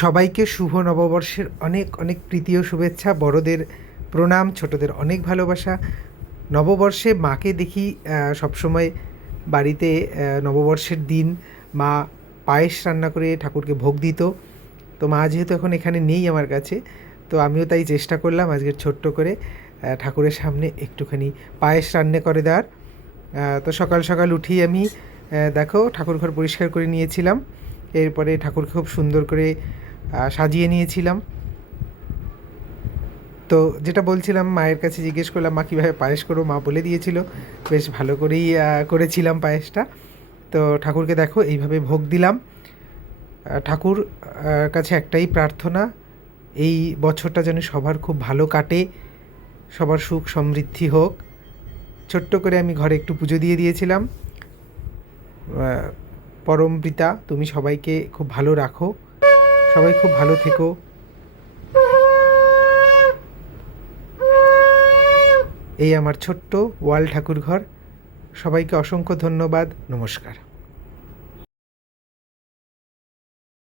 সবাইকে শুভ নববর্ষের অনেক অনেক প্রীতি ও শুভেচ্ছা। বড়দের প্রণাম, ছোটদের অনেক ভালোবাসা। নববর্ষে মাকে দেখি সবসময় বাড়িতে নববর্ষের দিন মা পায়েস রান্না করে ঠাকুরকে ভোগ দিত। তো মা যেহেতু এখন এখানে নেই আমার কাছে, তো আমিও তাই চেষ্টা করলাম আজকের ছোট্ট করে ঠাকুরের সামনে একটুখানি পায়েস রান্না করে দেওয়ার। তো সকাল সকাল উঠেই আমি দেখো ঠাকুর ঘর পরিষ্কার করে নিয়েছিলাম। এরপরে ঠাকুরকে খুব সুন্দর করে সাজিয়ে নিয়েছিলাম। তো যেটা বলছিলাম, মায়ের কাছে জিজ্ঞেস করলাম মা কীভাবে পায়েস করবো। মা বলে দিয়েছিল, বেশ ভালো করেই করেছিলাম পায়েসটা। তো ঠাকুরকে দেখো এইভাবে ভোগ দিলাম। ঠাকুর কাছে একটাই প্রার্থনা, এই বছরটা যেন সবার খুব ভালো কাটে, সবার সুখ সমৃদ্ধি হোক। ছোট্ট করে আমি ঘরে একটু পুজো দিয়ে দিয়েছিলাম। পরম পিতা, তুমি সবাইকে খুব ভালো রাখো, সবাই খুব ভালো থেকো। এই আমার ছোট্ট ওয়াল ঠাকুর ঘর। সবাইকে অসংখ্য ধন্যবাদ, নমস্কার।